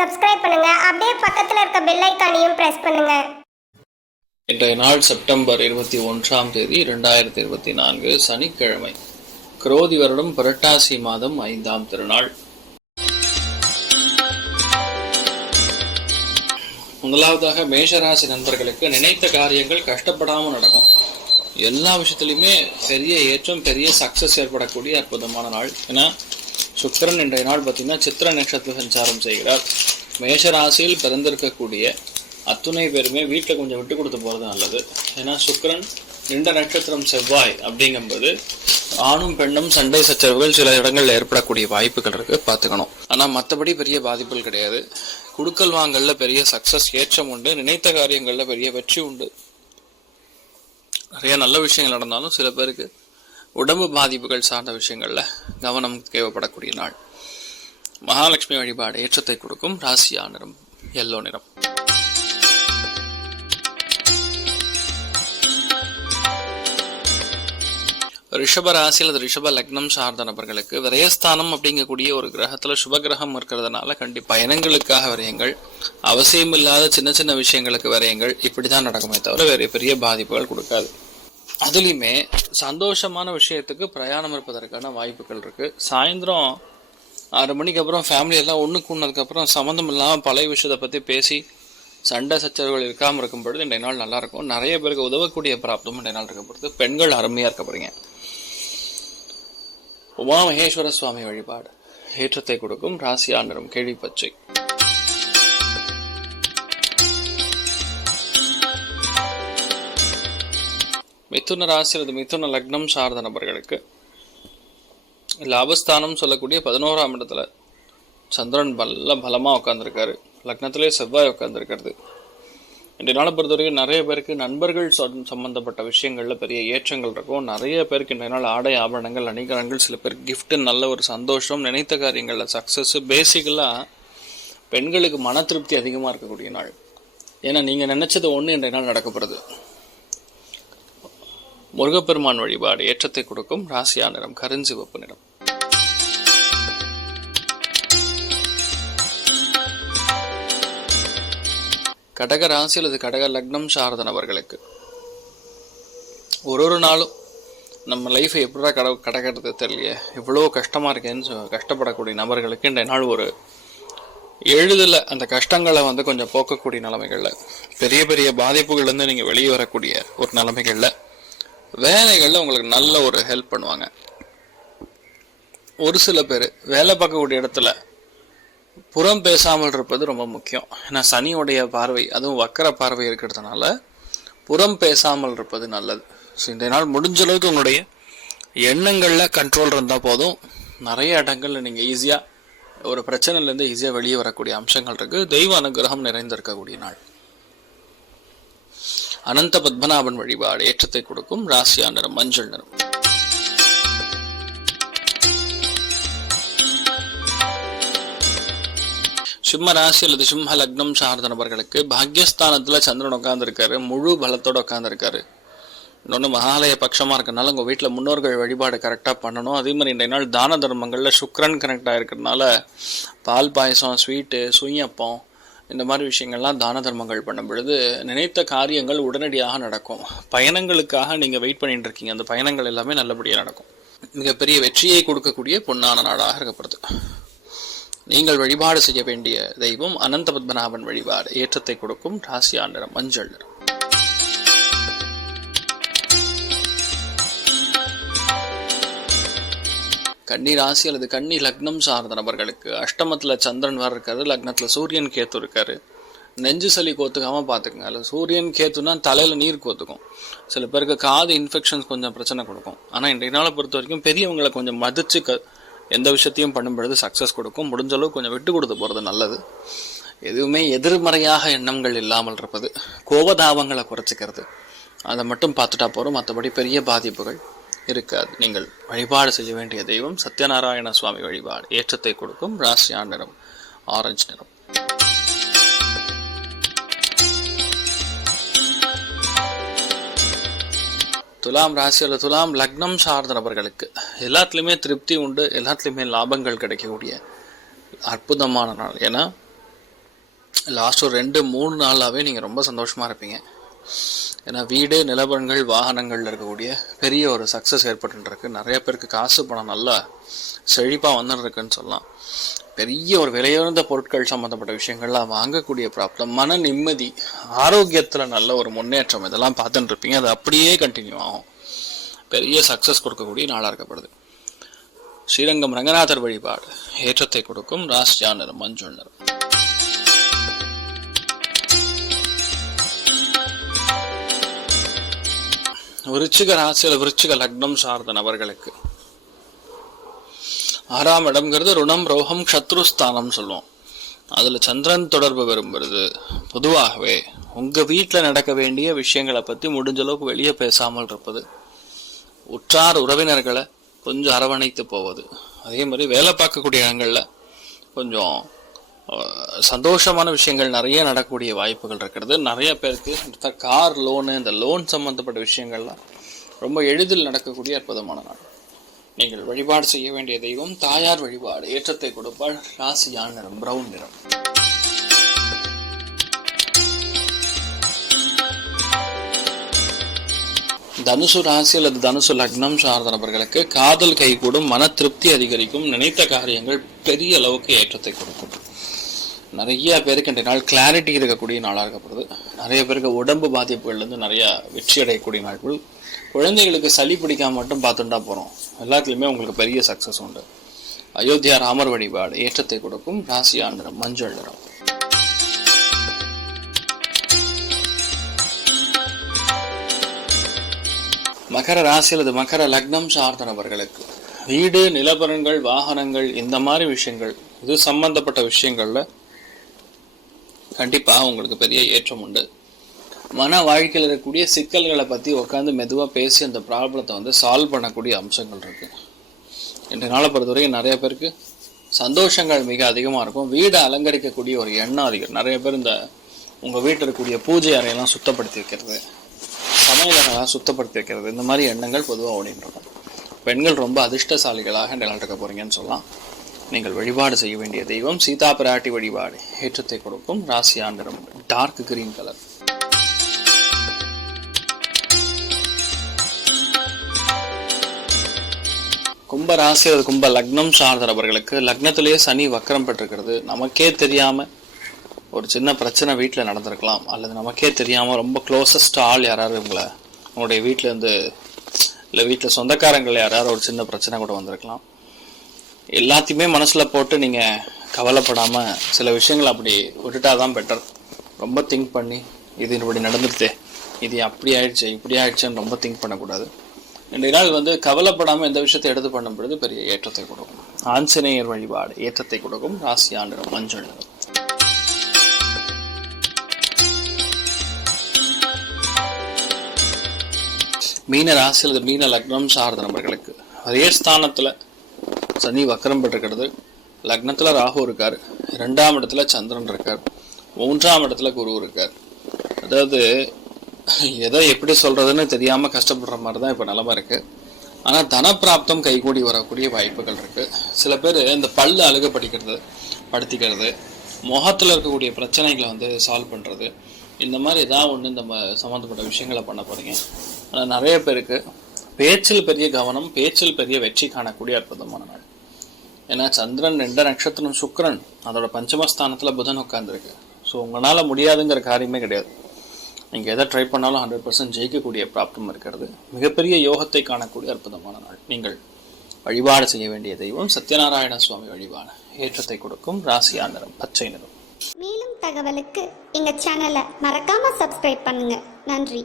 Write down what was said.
Subscribe பண்ணுங்க. அப்படியே பக்கத்துல இருக்க பெல் ஐகானையும் பிரஸ் பண்ணுங்க. இன்றைய நாள் செப்டம்பர் 21 2024 சனிக்கிழமை. குரோதி வருடம் புரட்டாசி மாதம் 5ஆம் திருநாள். முதலாவதாக மேஷராசி நண்பர்களுக்கு நினைத்த காரியங்கள் கஷ்டப்படாமல் நடக்கும். எல்லா விஷயத்திலுமே பெரிய ஏற்றம், பெரிய சக்சஸ் ஏற்படக்கூடிய அற்புதமான நாள். ஏன்னா சுக்கிரன் இன்றைய நாள் பார்த்தீங்கன்னா சித்திர நட்சத்திர சஞ்சாரம் செய்கிறார். மேஷராசியில் பிறந்திருக்கக்கூடிய அத்துணை பேருமே வீட்டில் கொஞ்சம் விட்டு கொடுத்து போகிறது நல்லது. ஏன்னா சுக்கிரன் நின்ற நட்சத்திரம் செவ்வாய் அப்படிங்கும்போது ஆணும் பெண்ணும் சண்டை சச்சரவுகள் சில இடங்களில் ஏற்படக்கூடிய வாய்ப்புகள் இருக்கு, பார்த்துக்கணும். ஆனால் மற்றபடி பெரிய பாதிப்புகள் கிடையாது. குடுக்கல் வாங்கல்ல பெரிய சக்சஸ் ஏற்றம் உண்டு. நினைத்த காரியங்கள்ல பெரிய வெற்றி உண்டு. நிறைய நல்ல விஷயங்கள் நடந்தாலும் சில பேருக்கு உடம்பு பாதிப்புகள் சார்ந்த விஷயங்கள்ல கவனம் தேவைப்படக்கூடிய நாள். மகாலட்சுமி வழிபாடு ஏற்றத்தை கொடுக்கும். ராசியா நிறம் எல்லோ நிறம். ரிஷப ராசியில் அது ரிஷப லக்னம் சார்ந்த நபர்களுக்கு விரயஸ்தானம் அப்படிங்கக்கூடிய ஒரு கிரகத்துல சுபகிரகம் இருக்கிறதுனால கண்டிப்பா பயணங்களுக்காக விரயங்கள், அவசியமில்லாத சின்ன சின்ன விஷயங்களுக்கு விரயங்கள் இப்படிதான் நடக்குமே தவிர வேற பெரிய பாதிப்புகள் கொடுக்காது. அதுலேயுமே சந்தோஷமான விஷயத்துக்கு பிரயாணம் இருப்பதற்கான வாய்ப்புகள் இருக்கு. சாயந்தரம் 6 மணிக்கு அப்புறம் ஃபேமிலி எல்லாம் ஒன்றுக்கு ஒன்றதுக்கப்புறம் சம்மந்தம் இல்லாமல் பழைய விஷயத்தை பற்றி பேசி சண்டை சச்சரவுகள் இருக்காமல் இருக்கும் பொழுது இன்றைய நாள் நல்லா இருக்கும். நிறைய பேருக்கு உதவக்கூடிய பிராப்தமும் இன்றைய நாள் இருக்க பொழுது பெண்கள் அருமையாக இருக்க போறீங்க. உமா மகேஸ்வர சுவாமி வழிபாடு ஏற்றத்தை கொடுக்கும். ராசியா நிறம் கேள்வி பச்சை. மிதுன ராசி அல்லது மிதுன லக்னம் சார்ந்த நபர்களுக்கு லாபஸ்தானம் சொல்லக்கூடிய 11ஆம் இடத்துல சந்திரன் பலமா உட்காந்துருக்காரு. லக்னத்திலே செவ்வாய் உட்காந்துருக்கிறது. இன்றைய நாளை பொறுத்தவரைக்கும் நிறைய பேருக்கு நண்பர்கள் சம்பந்தப்பட்ட விஷயங்கள்ல பெரிய ஏற்றங்கள் இருக்கும். நிறைய பேருக்கு இன்றைய நாள் ஆடை ஆபரணங்கள் அணிகலன்கள், சில பேருக்கு கிஃப்ட், நல்ல ஒரு சந்தோஷம், நினைத்த காரியங்கள்ல சக்சஸ். பேசிக்கலா பெண்களுக்கு மன திருப்தி அதிகமா இருக்கக்கூடிய நாள். ஏன்னா நீங்க நினைச்சது ஒண்ணு இன்றைய நாள் நடக்கப்படுது. முருகப்பெருமான் வழிபாடு ஏற்றத்தை கொடுக்கும். ராசியா நிறம் கருஞ்சிவப்பு நிறம். கடக ராசி அல்லது கடக லக்னம் சார்ந்த நபர்களுக்கு ஒரு நாளும் நம்ம லைஃபை எப்படா கடக்கிறது தெரியலையே, இவ்வளோ கஷ்டமா இருக்கேன்னு கஷ்டப்படக்கூடிய நபர்களுக்கு இன்றைய நாள் ஒரு எழுதல அந்த கஷ்டங்களை கொஞ்சம் போக்கக்கூடிய நிலைமைகள்ல, பெரிய பெரிய பாதிப்புகள்ல இருந்து நீங்க வெளியே வரக்கூடிய ஒரு நிலைமைகள்ல, வேலைகள்ல உங்களுக்கு நல்ல ஒரு ஹெல்ப் பண்ணுவாங்க. ஒரு சில பேர் வேலை பார்க்கக்கூடிய இடத்துல புறம் பேசாமல் இருப்பது ரொம்ப முக்கியம். ஏன்னா சனியுடைய பார்வை, அதுவும் வக்கர பார்வை இருக்கிறதுனால புறம் பேசாமல் இருப்பது நல்லது. ஸோ இந்த நாள் முடிஞ்ச அளவுக்கு உங்களுடைய எண்ணங்கள்ல கண்ட்ரோல் இருந்தால் போதும். நிறைய இடங்கள்ல நீங்க ஈஸியா ஒரு பிரச்சனையிலேருந்து ஈஸியா வெளியே வரக்கூடிய அம்சங்கள் இருக்கு. தெய்வ அனுகிரகம் நிறைந்திருக்கக்கூடிய நாள். அனந்த பத்மநாபன் வழிபாடு ஏற்றத்தை கொடுக்கும். ராசியா நிறம் மஞ்சள் நிறம். சிம்ம ராசி அல்லது சிம்ம லக்னம் சார்ந்த நபர்களுக்கு பாக்யஸ்தானத்துல சந்திரன் உட்கார்ந்துருக்காரு, முழு பலத்தோட உட்கார்ந்துருக்காரு. இன்னொன்று மகாலய பட்சமா இருக்கனால உங்க வீட்டுல முன்னோர்கள் வழிபாடு கரெக்டா பண்ணணும். அதே மாதிரி இன்றைய நாள் தான தர்மங்கள்ல சுக்கிரன் கனெக்ட் ஆயிருக்கிறதுனால பால் பாயசம், ஸ்வீட்டு, சுயப்பம் இந்த மாதிரி விஷயங்கள்லாம் தான தர்மங்கள் பண்ணும் பொழுது நினைத்த காரியங்கள் உடனடியாக நடக்கும். பயணங்களுக்காக நீங்க வெயிட் பண்ணிட்டு இருக்கீங்க, அந்த பயணங்கள் எல்லாமே நல்லபடியாக நடக்கும். மிகப்பெரிய வெற்றியை கொடுக்கக்கூடிய பொன்னான நாளாக இருக்கப்படுது. நீங்கள் வழிபாடு செய்ய வேண்டிய தெய்வம் அனந்த பத்மநாபன் வழிபாடு ஏற்றத்தை கொடுக்கும். ராசியா நிறம் மஞ்சள் நிறம். கன்னி ராசி அல்லது கன்னி லக்னம் சார்ந்த நபர்களுக்கு அஷ்டமத்துல சந்திரன் வர இருக்காரு, லக்னத்துல சூரியன் கேத்து இருக்காரு. நெஞ்சு சளி கோத்துக்காம பாத்துக்கோங்க. அல்லது சூரியன் கேத்துனா தலையில நீர் கோத்துக்கும். சில பேருக்கு காது இன்ஃபெக்ஷன்ஸ் கொஞ்சம் பிரச்சனை கொடுக்கும். ஆனா இன்றைய நாளை பொறுத்த வரைக்கும் பெரியவங்களை கொஞ்சம் மதிச்சு எந்த விஷயத்தையும் பண்ணும் பொழுது சக்சஸ் கொடுக்கும். முடிஞ்ச அளவு கொஞ்சம் விட்டு கொடுத்து போறது நல்லது. எதுவுமே எதிர்மறையாக எண்ணங்கள் இல்லாமல் இருப்பது, கோபதாபங்களை குறைச்சிக்கிறது, அதை மட்டும் பார்த்துட்டா போறோம். மற்றபடி பெரிய பாதிப்புகள் இருக்காது. நீங்கள் வழிபாடு செய்ய வேண்டிய தெய்வம் சத்யநாராயண சுவாமி வழிபாடு ஏற்றத்தை கொடுக்கும். ராசியா நிறம் ஆரஞ்சு நிறம். துலாம் ராசி அல்லது துலாம் லக்னம் சார்ந்த நபர்களுக்கு எல்லாத்துலேயுமே திருப்தி உண்டு, எல்லாத்துலேயுமே லாபங்கள் கிடைக்கக்கூடிய அற்புதமான நாள். ஏன்னா லாஸ்ட் ஒரு 2-3 நாளாகவே நீங்கள் ரொம்ப சந்தோஷமாக இருப்பீங்க. ஏன்னா வீடு, நிலபரன்கள், வாகனங்கள்ல இருக்கக்கூடிய பெரிய ஒரு சக்ஸஸ் ஏற்பட்டுருக்கு. நிறைய பேருக்கு காசு பணம் நல்லா செழிப்பாக வந்துருக்குன்னு சொல்லலாம். பெரிய ஒரு விலையுறந்த பொருட்கள் சம்மந்தப்பட்ட விஷயங்கள்லாம் வாங்கக்கூடிய ப்ராப்ளம், மன நிம்மதி, ஆரோக்கியத்தில் நல்ல ஒரு முன்னேற்றம், இதெல்லாம் பார்த்துட்டு இருப்பீங்க. அது அப்படியே கண்டினியூ ஆகும். பெரிய சக்ஸஸ் கொடுக்கக்கூடிய நாளாக இருக்கப்படுது. ஸ்ரீரங்கம் ரங்கநாதர் வழிபாடு ஏற்றத்தை கொடுக்கும். ராசியா நிறம் மஞ்சள் நிறம். விருச்சிக ராசியில் விருச்சிக லக்னம் சார்ந்த நபர்களுக்கு 6ஆம் இடம்ங்கிறது ருணம், ரோகம், சத்ருஸ்தானம் சொல்லுவோம். அதில் சந்திரன் தொடர்பு வரும்பொழுது பொதுவாகவே உங்கள் வீட்டில் நடக்க வேண்டிய விஷயங்களை பற்றி முடிஞ்ச அளவுக்கு வெளியே பேசாமல் இருப்பது, உற்றார் உறவினர்களை கொஞ்சம் அரவணைத்து போவது, அதே மாதிரி வேலை பார்க்கக்கூடிய இடங்களில் கொஞ்சம் சந்தோஷமான விஷயங்கள் நிறைய நடக்கக்கூடிய வாய்ப்புகள் இருக்கிறது. நிறைய பேருக்கு கார் லோனு, இந்த லோன் சம்பந்தப்பட்ட விஷயங்கள்லாம் ரொம்ப எளிதில் நடக்கக்கூடிய அற்புதமான நாள். நீங்கள் வழிபாடு செய்ய வேண்டிய தெய்வம் தாயார் வழிபாடு ஏற்றத்தை கொடுப்பாள். ராசியா நிறம் பிரவுன் நிறம். தனுசு ராசி அல்லது தனுசு லக்னம் சார்ந்த நபர்களுக்கு காதல் கைகூடும், மன திருப்தி அதிகரிக்கும், நினைத்த காரியங்கள் பெரிய அளவுக்கு ஏற்றத்தை கொடுக்கும். நிறைய பேருக்கு இன்றைய நாள் கிளாரிட்டி இருக்கக்கூடிய நாளாக இருக்கப்படுது. நிறைய பேருக்கு உடம்பு பாதிப்புகள்லேருந்து நிறையா வெற்றி அடையக்கூடிய நாட்கள். குழந்தைகளுக்கு சளி பிடிக்காம மட்டும் பார்த்துட்டா போகிறோம், எல்லாத்துலேயுமே உங்களுக்கு பெரிய சக்ஸஸ் உண்டு. அயோத்தியா ராமர் வழிபாடு ஏற்றத்தை கொடுக்கும். ராசியா நிறம் மஞ்சள் நிறம். மகர ராசி அல்லது மகர லக்னம் சார்ந்த நபர்களுக்கு வீடு, நிலபரன்கள், வாகனங்கள், இந்த மாதிரி விஷயங்கள், இது சம்பந்தப்பட்ட விஷயங்கள்ல கண்டிப்பாக உங்களுக்கு பெரிய ஏற்றம் உண்டு. மன வாழ்க்கையில் இருக்கக்கூடிய சிக்கல்களை பற்றி உட்காந்து மெதுவாக பேசி அந்த ப்ராப்ளத்தை சால்வ் பண்ணக்கூடிய அம்சங்கள் இருக்கு. இன்றைய நாளை பொறுத்தவரைக்கும் நிறைய பேருக்கு சந்தோஷங்கள் மிக அதிகமாக இருக்கும். வீடை அலங்கரிக்கக்கூடிய ஒரு எண்ணம் அதிகம். நிறைய பேர் இந்த உங்கள் வீட்டில் இருக்கக்கூடிய பூஜை அறையெல்லாம் சுத்தப்படுத்தி வைக்கிறது, சமையலறையெல்லாம் சுத்தப்படுத்தி வைக்கிறது, இந்த மாதிரி எண்ணங்கள் பொதுவாக ஓடிட்டு இருக்கும். பெண்கள் ரொம்ப அதிர்ஷ்டசாலிகளாக நிலநடுக்க போறீங்கன்னு சொல்லலாம். நீங்கள் வழிபாடு செய்ய வேண்டிய தெய்வம் சீதா பிராட்டி வழிபாடு ஏற்றத்தை கொடுக்கும். ராசியா நிறம் டார்க் கிரீன் கலர். கும்ப ராசி அல்லது கும்ப லக்னம் சார்ந்த நபர்களுக்கு லக்னத்திலேயே சனி வக்கரம் பெற்றிருக்கிறது. நமக்கே தெரியாம ஒரு சின்ன பிரச்சனை வீட்டில் நடந்திருக்கலாம், அல்லது நமக்கே தெரியாமல் ரொம்ப க்ளோசஸ்ட் ஆள் யாராவது உங்களுடைய வீட்டிலேருந்து இல்லை வீட்டில் சொந்தக்காரங்கள் யாராவது ஒரு சின்ன பிரச்சனை கூட வந்திருக்கலாம். எல்லாத்தையுமே மனசில் போட்டு நீங்கள் கவலைப்படாமல் சில விஷயங்கள் அப்படி விட்டுட்டாதான் பெட்டர். ரொம்ப திங்க் பண்ணி இது இப்படி நடந்துருத்தே, இது அப்படி ஆயிடுச்சு இப்படி ஆயிடுச்சுன்னு ரொம்ப திங்க் பண்ணக்கூடாது. இன்றைய நாள் கவலைப்படாமல் எந்த விஷயத்தை எடுத்து பண்ணும் பொழுது பெரிய ஏற்றத்தை கொடுக்கும். ஆஞ்சநேயர் வழிபாடு ஏற்றத்தை கொடுக்கும். ராசியா நிறம் மஞ்சள் நிறம். மீன ராசி அல்லது மீன லக்னம் சார்ந்த நபர்களுக்கு அதே ஸ்தானத்தில் சனி வக்கரம் பெற்றிருக்கிறது. லக்னத்தில் ராகு இருக்கார், 2ஆம் இடத்துல சந்திரன் இருக்கார், 3ஆம் இடத்துல குரு இருக்கார். அதாவது எதை எப்படி சொல்றதுன்னு தெரியாமல் கஷ்டப்படுற மாதிரி தான் இப்போ நிலமை இருக்கு. ஆனால் தனப்பிராப்தம் கைகூடி வரக்கூடிய வாய்ப்புகள் இருக்கு. சில பேர் இந்த பல்லு படுத்திக்கிறது, முகத்தில் இருக்கக்கூடிய பிரச்சனைகளை சால்வ் பண்ணுறது, இந்த மாதிரி ஏதாவது ஒன்று இந்த சம்மந்தப்பட்ட விஷயங்களை பண்ண போறீங்க. ஆனால் நிறைய பேருக்கு பேச்சில் பெரிய கவனம், பேச்சில் பெரிய வெற்றி காணக்கூடிய அற்புதமான நாள். ஏன்னா சந்திரன் 2 நட்சத்திரம், சுக்கிரன் அதோட பஞ்சமஸ்தானத்தில் புதன் உட்கார்ந்துருக்கு. ஸோ உங்களால் முடியாதுங்கிற காரியமே கிடையாது. நீங்கள் எதை ட்ரை பண்ணாலும் 100% ஜெயிக்கக்கூடிய பிராப்தம் இருக்கிறது. மிகப்பெரிய யோகத்தை காணக்கூடிய அற்புதமான நாள். நீங்கள் வழிபாடு செய்ய வேண்டிய தெய்வம் சத்யநாராயண சுவாமி வழிபாடு ஏற்றத்தை கொடுக்கும். ராசியா நிறம் பச்சை நிறம். மேலும் தகவலுக்கு எங்கள் சேனலை மறக்காம சப்ஸ்கிரைப் பண்ணுங்க. நன்றி.